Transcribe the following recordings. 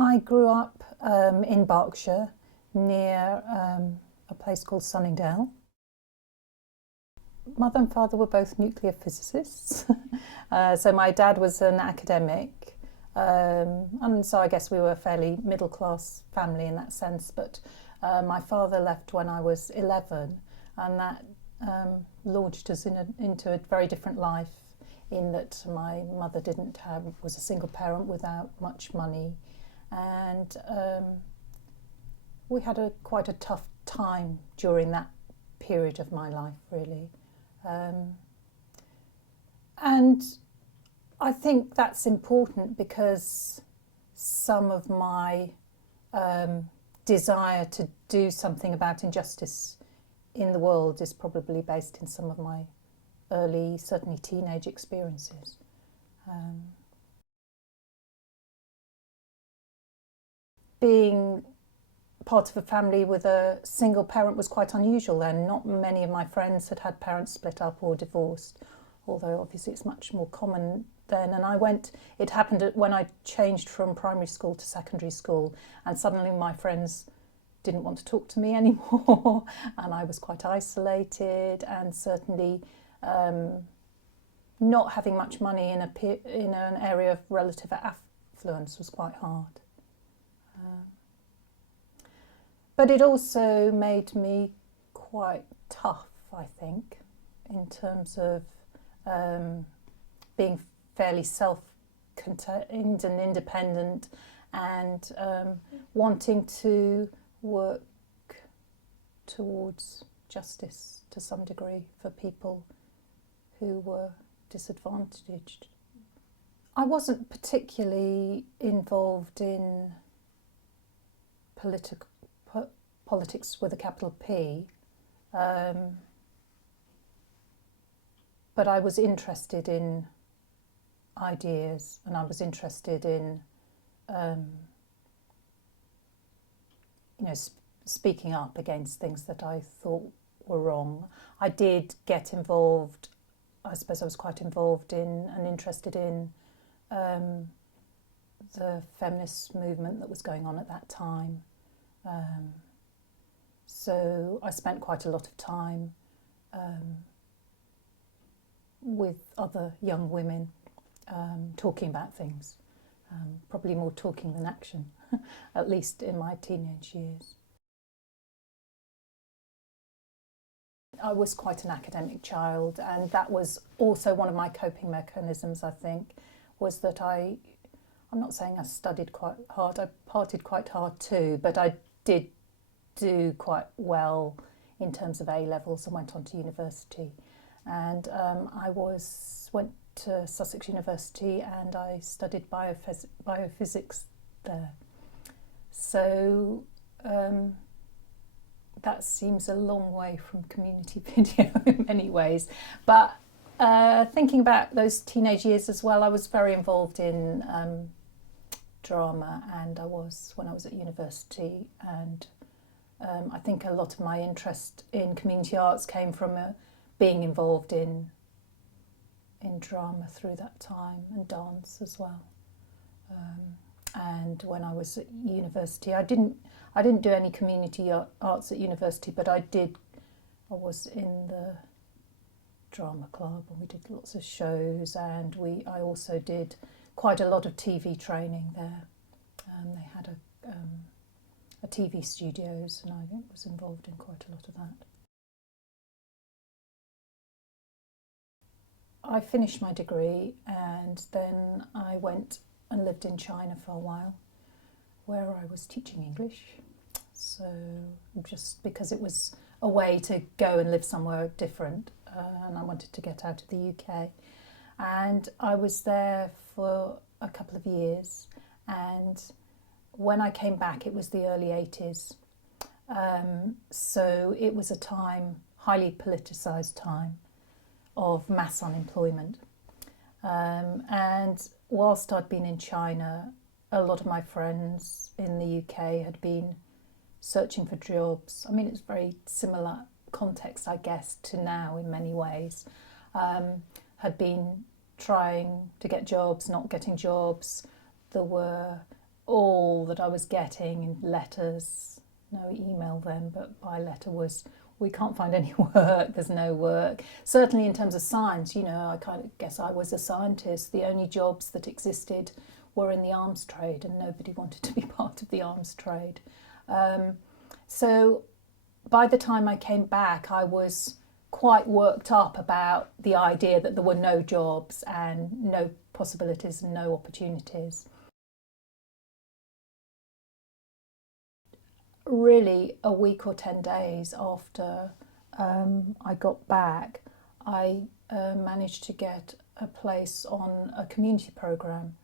I grew up in Berkshire near a place called Sunningdale. Mother and father were both nuclear physicists. So my dad was an academic, and so I guess we were a fairly middle class family in that sense. But my father left when I was 11, and that launched us into a very different life, in that my mother was a single parent without much money, and we had quite a tough time during that period of my life, really. And I think that's important because some of my desire to do something about injustice in the world is probably based in some of my early, certainly teenage experiences. Being part of a family with a single parent was quite unusual then. Not many of my friends had had parents split up or divorced, although obviously it's much more common then. And it happened when I changed from primary school to secondary school, and suddenly my friends didn't want to talk to me anymore, and I was quite isolated, and certainly not having much money in an area of relative affluence was quite hard. But it also made me quite tough, I think, in terms of being fairly self-contained and independent, and wanting to work towards justice to some degree for people who were disadvantaged. I wasn't particularly involved in politics with a capital P, but I was interested in ideas, and I was interested in speaking up against things that I thought were wrong. I did get involved. I suppose I was quite involved in and interested in the feminist movement that was going on at that time. So I spent quite a lot of time with other young women talking about things, probably more talking than action, at least in my teenage years. I was quite an academic child, and that was also one of my coping mechanisms, I think, was that I'm not saying I studied quite hard, I partied quite hard too, but I did do quite well in terms of A levels and went on to university. And I went to Sussex University, and I studied biophysics there. So that seems a long way from community video in many ways. But thinking about those teenage years as well, I was very involved in drama, and I was when I was at university, and I think a lot of my interest in community arts came from being involved in drama through that time, and dance as well. And when I was at university, I didn't do any community arts at university, but I was in the drama club, and we did lots of shows, and I also did quite a lot of TV training there. They had a TV studios, and I was involved in quite a lot of that. I finished my degree, and then I went and lived in China for a while, where I was teaching English. So just because it was a way to go and live somewhere different, and I wanted to get out of the UK. And I was there for a couple of years, and when I came back, it was the early 80s. So it was a highly politicised time of mass unemployment. And whilst I'd been in China, a lot of my friends in the UK had been searching for jobs. I mean, it's very similar context, I guess, to now in many ways. Had been trying to get jobs, not getting jobs. There were all that I was getting in letters, no email then, but by letter, was we can't find any work, there's no work. Certainly in terms of science, I kind of guess I was a scientist. The only jobs that existed were in the arms trade, and nobody wanted to be part of the arms trade. So by the time I came back, I was quite worked up about the idea that there were no jobs and no possibilities and no opportunities. Really, a week or 10 days after I got back, I managed to get a place on a community programme.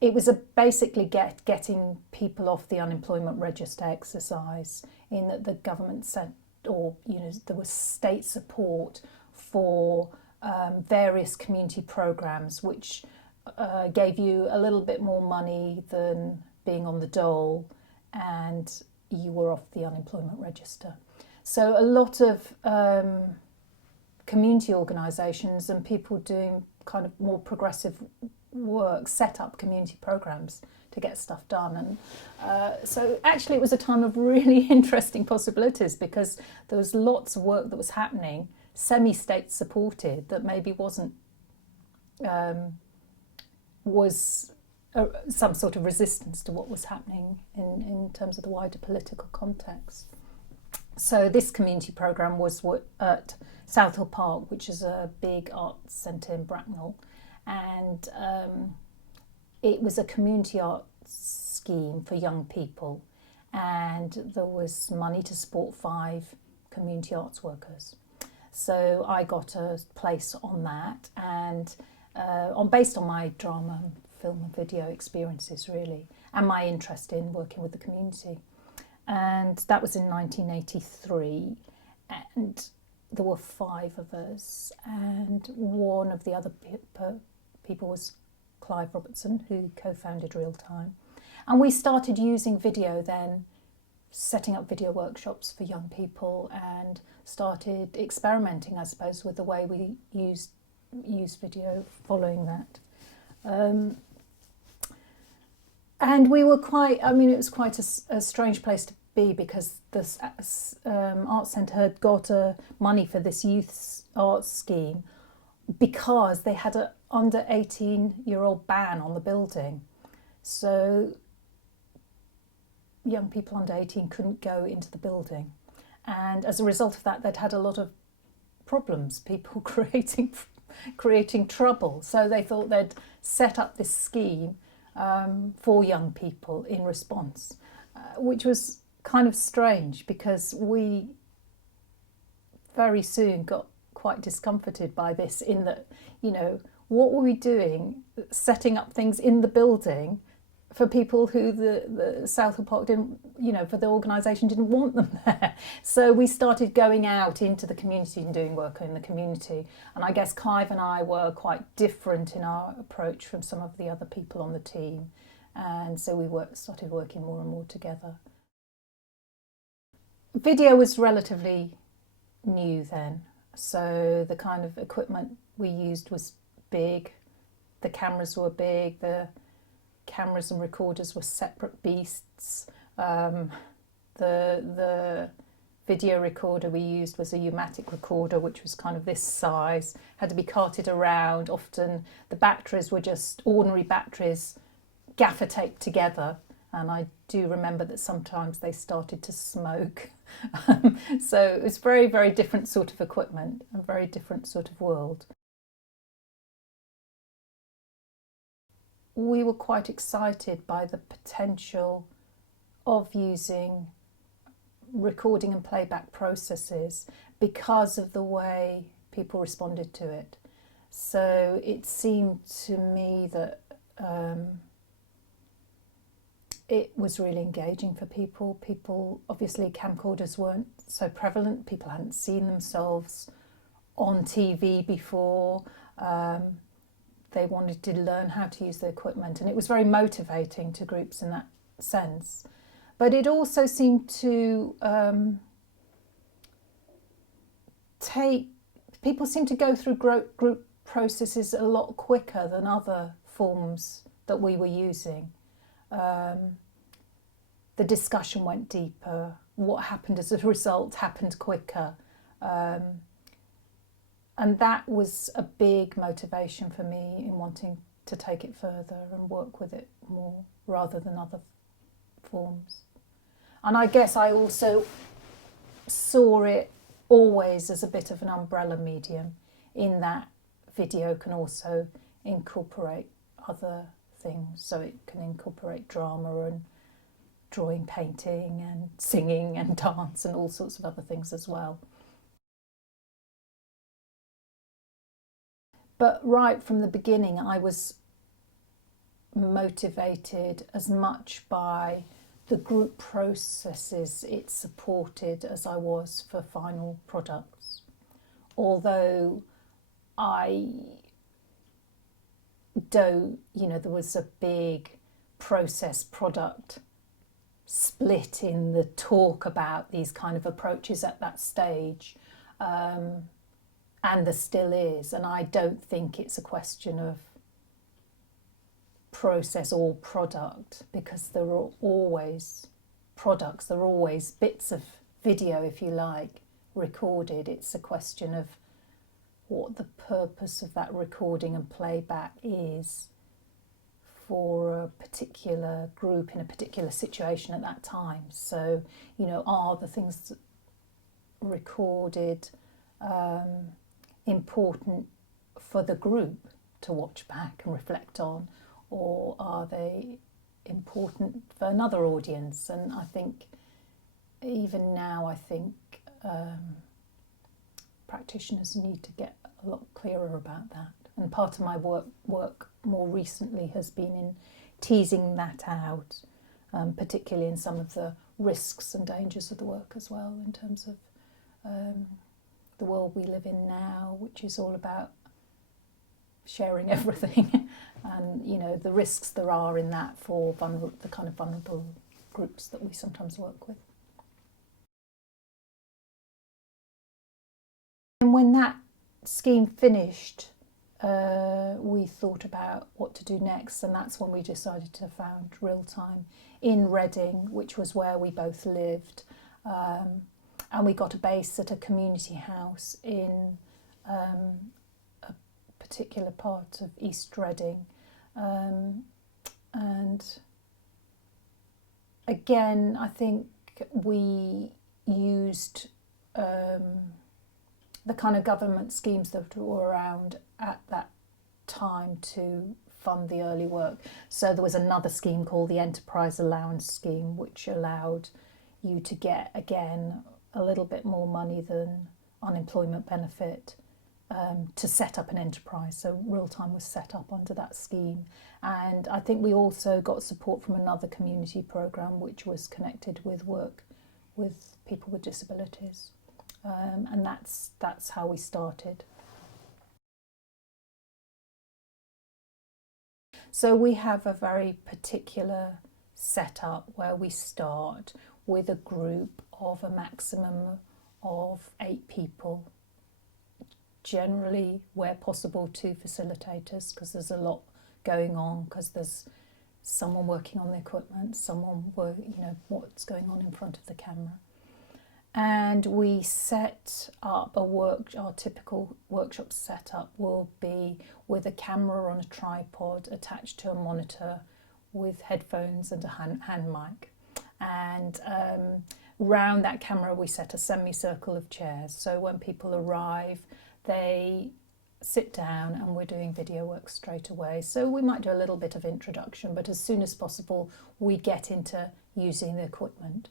It was basically getting people off the unemployment register exercise, in that the government said, or there was state support for various community programmes which gave you a little bit more money than being on the dole, and you were off the unemployment register. So a lot of community organisations and people doing kind of more progressive work set up community programmes to get stuff done. And so actually it was a time of really interesting possibilities, because there was lots of work that was happening, semi-state supported, that maybe wasn't was some sort of resistance to what was happening in terms of the wider political context. So this community programme was at Southhill Park, which is a big arts centre in Bracknell, and it was a community arts scheme for young people, and there was money to support 5 community arts workers. So I got a place on that, and based on my drama, film and video experiences really, and my interest in working with the community. And that was in 1983, and there were 5 of us, and one of the other people was Clive Robertson, who co-founded Real Time. And we started using video then, setting up video workshops for young people, and started experimenting, I suppose, with the way we use video following that. And we were it was quite a strange place to be, because this Arts Centre had got money for this youth arts scheme because they had an under 18-year-old ban on the building. So young people under 18 couldn't go into the building. And as a result of that, they'd had a lot of problems, people creating trouble. So they thought they'd set up this scheme for young people in response, which was kind of strange, because we very soon got quite discomforted by this, in that, what were we doing setting up things in the building for people who the Southhill Park didn't, for the organisation didn't want them there. So we started going out into the community and doing work in the community. And I guess Clive and I were quite different in our approach from some of the other people on the team. And so we started working more and more together. Video was relatively new then. So the kind of equipment we used was big. The cameras were big. The cameras and recorders were separate beasts. The video recorder we used was a U-matic recorder, which was kind of this size, had to be carted around. Often the batteries were just ordinary batteries gaffer taped together, and I do remember that sometimes they started to smoke. So it was very, very different sort of equipment, a very different sort of world. We were quite excited by the potential of using recording and playback processes because of the way people responded to it. So it seemed to me that it was really engaging for people. Obviously camcorders weren't so prevalent, people hadn't seen themselves on TV before. They wanted to learn how to use the equipment, and it was very motivating to groups in that sense. But it also seemed to people seem to go through group processes a lot quicker than other forms that we were using. The discussion went deeper. What happened as a result happened quicker. And that was a big motivation for me in wanting to take it further and work with it more rather than other forms. And I guess I also saw it always as a bit of an umbrella medium, in that video can also incorporate other things. So it can incorporate drama and drawing, painting and singing and dance and all sorts of other things as well. But right from the beginning, I was motivated as much by the group processes it supported as I was for final products. Although there was a big process product split in the talk about these kind of approaches at that stage, and there still is. And I don't think it's a question of process or product, because there are always products, there are always bits of video, if you like, recorded. It's a question of what the purpose of that recording and playback is for a particular group in a particular situation at that time. So, are the things recorded important for the group to watch back and reflect on, or are they important for another audience? And I think even now, practitioners need to get a lot clearer about that. And part of my work more recently has been in teasing that out, particularly in some of the risks and dangers of the work as well, in terms of the world we live in now, which is all about sharing everything, and the risks there are in that for the kind of vulnerable groups that we sometimes work with. And when that scheme finished, we thought about what to do next, and that's when we decided to found Real Time in Reading, which was where we both lived, and we got a base at a community house in a particular part of East Reading, and again I think we used the kind of government schemes that were around at that time to fund the early work. So there was another scheme called the Enterprise Allowance Scheme, which allowed you to get, again, a little bit more money than unemployment benefit to set up an enterprise. So Real Time was set up under that scheme. And I think we also got support from another community programme which was connected with work with people with disabilities. And that's how we started. So we have a very particular setup where we start with a group of a maximum of 8 people, generally where possible 2 facilitators, because there's a lot going on, because there's someone working on the equipment, what's going on in front of the camera. And we set up our typical workshop setup will be with a camera on a tripod attached to a monitor with headphones and a hand mic. And round that camera we set a semicircle of chairs. So when people arrive, they sit down and we're doing video work straight away. So we might do a little bit of introduction, but as soon as possible we get into using the equipment.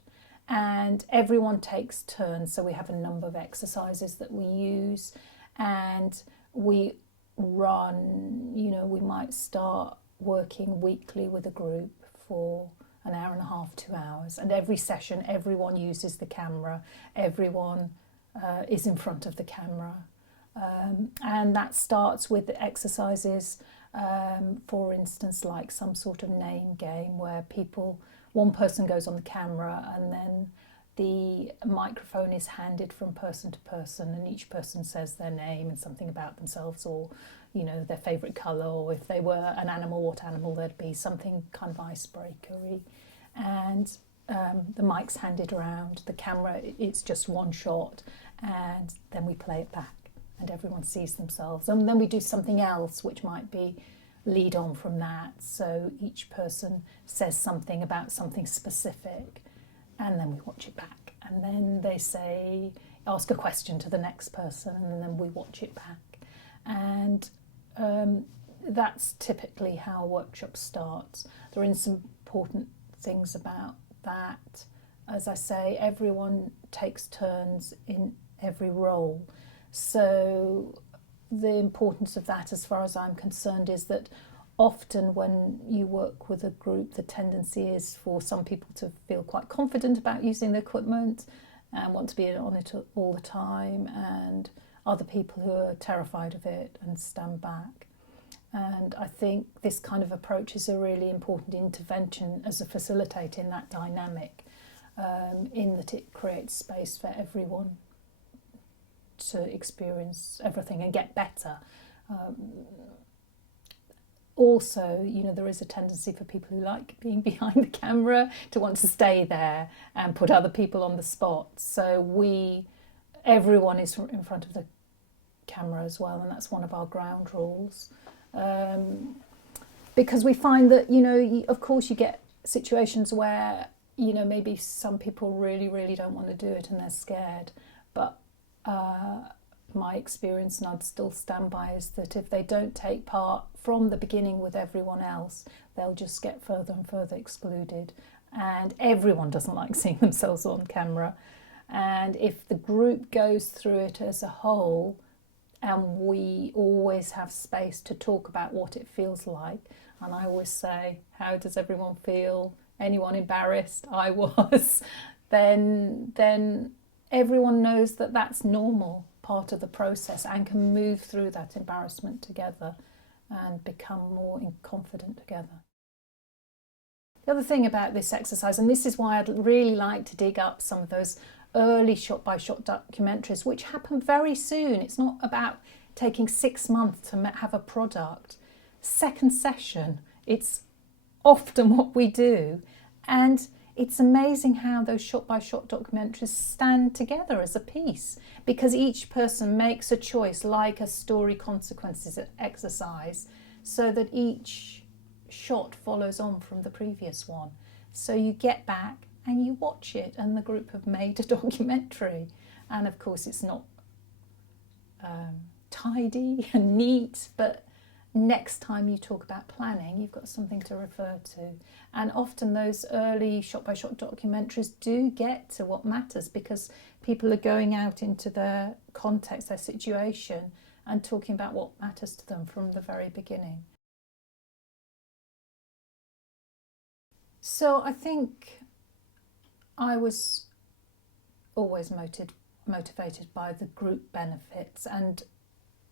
And everyone takes turns, so we have a number of exercises that we use, and we run, we might start working weekly with a group for an hour and a half, 2 hours, and every session everyone uses the camera, everyone is in front of the camera, and that starts with the exercises, for instance, like some sort of name game where one person goes on the camera and then the microphone is handed from person to person, and each person says their name and something about themselves, or their favourite colour, or if they were an animal, what animal they'd be, something kind of icebreakery. And the mic's handed around, the camera, it's just one shot, and then we play it back and everyone sees themselves. And then we do something else which might be lead on from that. So each person says something about something specific, and then we watch it back. And then they ask a question to the next person, and then we watch it back. And that's typically how a workshop starts. There are some important things about that. As I say, everyone takes turns in every role. So the importance of that, as far as I'm concerned, is that often when you work with a group, the tendency is for some people to feel quite confident about using the equipment and want to be on it all the time, and other people who are terrified of it and stand back. And I think this kind of approach is a really important intervention as a facilitator in that dynamic, in that it creates space for everyone to experience everything and get better. Also, there is a tendency for people who like being behind the camera to want to stay there and put other people on the spot. So everyone is in front of the camera as well, and that's one of our ground rules. Because we find that, of course you get situations where, maybe some people really, really don't want to do it and they're scared. But my experience, and I'd still stand by, is that if they don't take part from the beginning with everyone else, they'll just get further and further excluded. And everyone doesn't like seeing themselves on camera. And if the group goes through it as a whole, and we always have space to talk about what it feels like, and I always say, how does everyone feel? Anyone embarrassed? I was. Then everyone knows that that's normal part of the process and can move through that embarrassment together and become more confident together. The other thing about this exercise, and this is why I'd really like to dig up some of those early shot-by-shot documentaries, which happen very soon. It's not about taking 6 months to have a product. Second session, it's often what we do. And it's amazing how those shot-by-shot documentaries stand together as a piece, because each person makes a choice, like a story consequences exercise, so that each shot follows on from the previous one. So you get back and you watch it, and the group have made a documentary. And of course it's not tidy and neat, but next time you talk about planning, you've got something to refer to. And often those early shot-by-shot documentaries do get to what matters, because people are going out into their context, their situation, and talking about what matters to them from the very beginning. So I think I was always motivated by the group benefits, and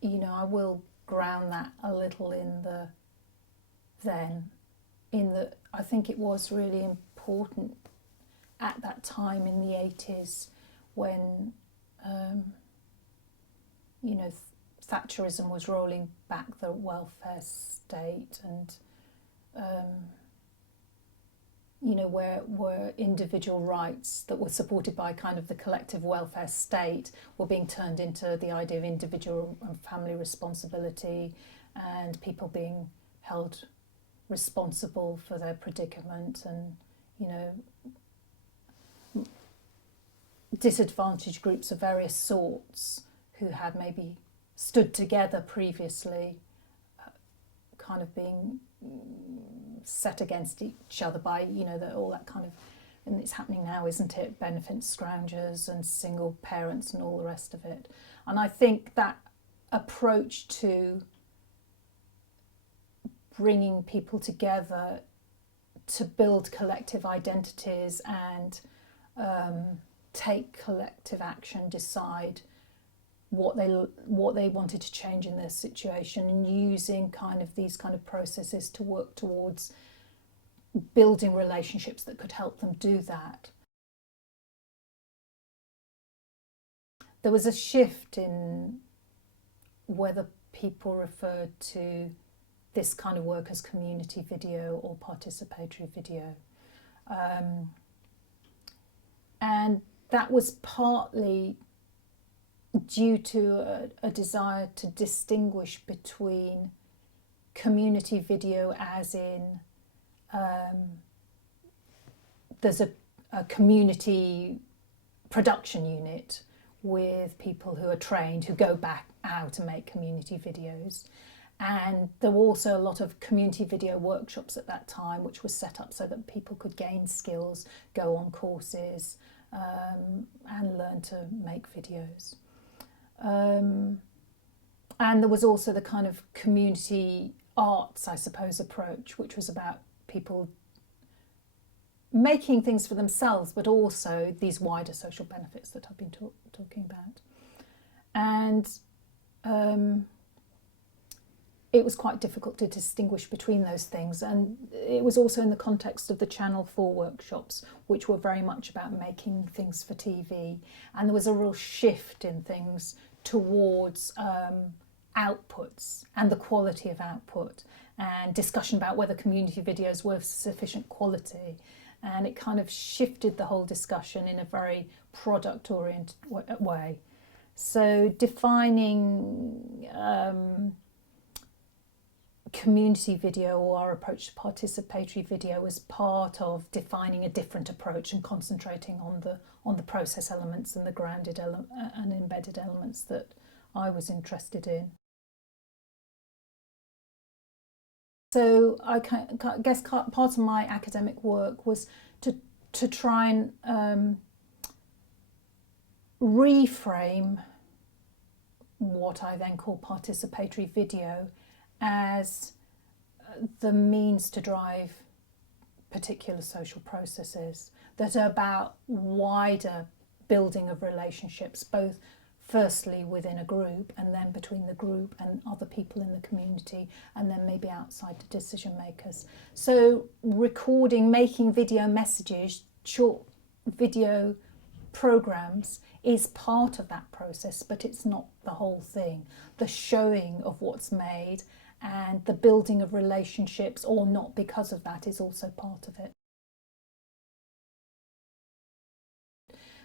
I will ground that a little in that I think it was really important at that time in the 80s when Thatcherism was rolling back the welfare state, and where individual rights that were supported by kind of the collective welfare state were being turned into the idea of individual and family responsibility, and people being held responsible for their predicament, and disadvantaged groups of various sorts who had maybe stood together previously, kind of being set against each other by all that kind of, and it's happening now, isn't it, benefit scroungers and single parents and all the rest of it. And I think that approach to bringing people together to build collective identities and take collective action, decide what they wanted to change in their situation, and using kind of these kind of processes to work towards building relationships that could help them do that. there was a shift in whether people referred to this kind of work as community video or participatory video. And that was partly due to a desire to distinguish between community video as in there's a community production unit with people who are trained, who go back out and make community videos. And there were also a lot of community video workshops at that time, which was set up so that people could gain skills, go on courses, and learn to make videos. And there was also the kind of community arts, I suppose, approach, which was about people making things for themselves, but also these wider social benefits that I've been talking about. And it was quite difficult to distinguish between those things. And it was also in the context of the Channel 4 workshops, which were very much about making things for TV. And there was a real shift in things towards outputs and the quality of output, and discussion about whether community videos were sufficient quality. And it kind of shifted the whole discussion in a very product-oriented way. So defining community video, or our approach to participatory video, was part of defining a different approach and concentrating on the process elements and the grounded and embedded elements that I was interested in. So I guess part of my academic work was to try and reframe what I then call participatory video as the means to drive particular social processes that are about wider building of relationships, both firstly within a group, and then between the group and other people in the community, and then maybe outside the decision makers. So recording, making video messages, short video programs is part of that process, but it's not the whole thing. The showing of what's made and the building of relationships, or not because of that, is also part of it.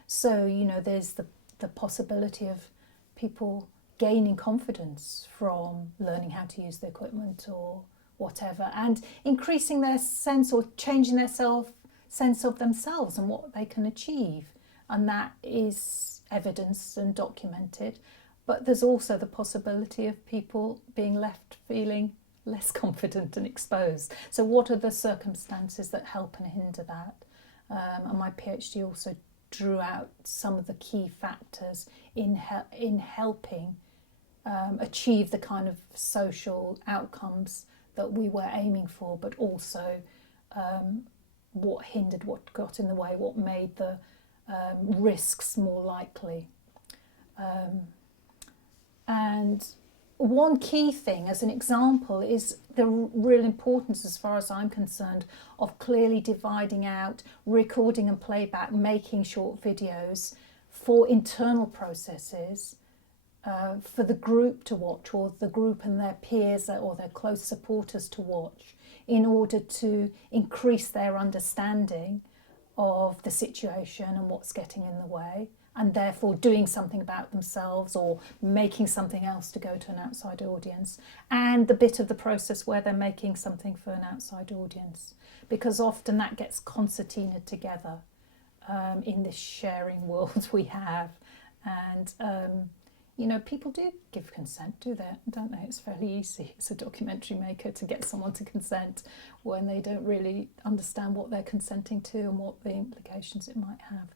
So, you know, there's the possibility of people gaining confidence from learning how to use the equipment or whatever, and increasing their sense or changing their sense of themselves and what they can achieve. And that is evidenced and documented. But there's also the possibility of people being left feeling less confident and exposed. So what are the circumstances that help and hinder that? And my PhD also drew out some of the key factors in helping achieve the kind of social outcomes that we were aiming for, but also what hindered, what got in the way, what made the risks more likely. And one key thing, as an example, is the real importance, as far as I'm concerned, of clearly dividing out recording and playback, making short videos for internal processes, for the group to watch, or the group and their peers or their close supporters to watch, in order to increase their understanding of the situation and what's getting in the way, and therefore doing something about themselves or making something else to go to an outside audience, and the bit of the process where they're making something for an outside audience, because often that gets concertinaed together in this sharing world we have. And you know, people do give consent, don't they? It's fairly easy as a documentary maker to get someone to consent when they don't really understand what they're consenting to and what the implications it might have.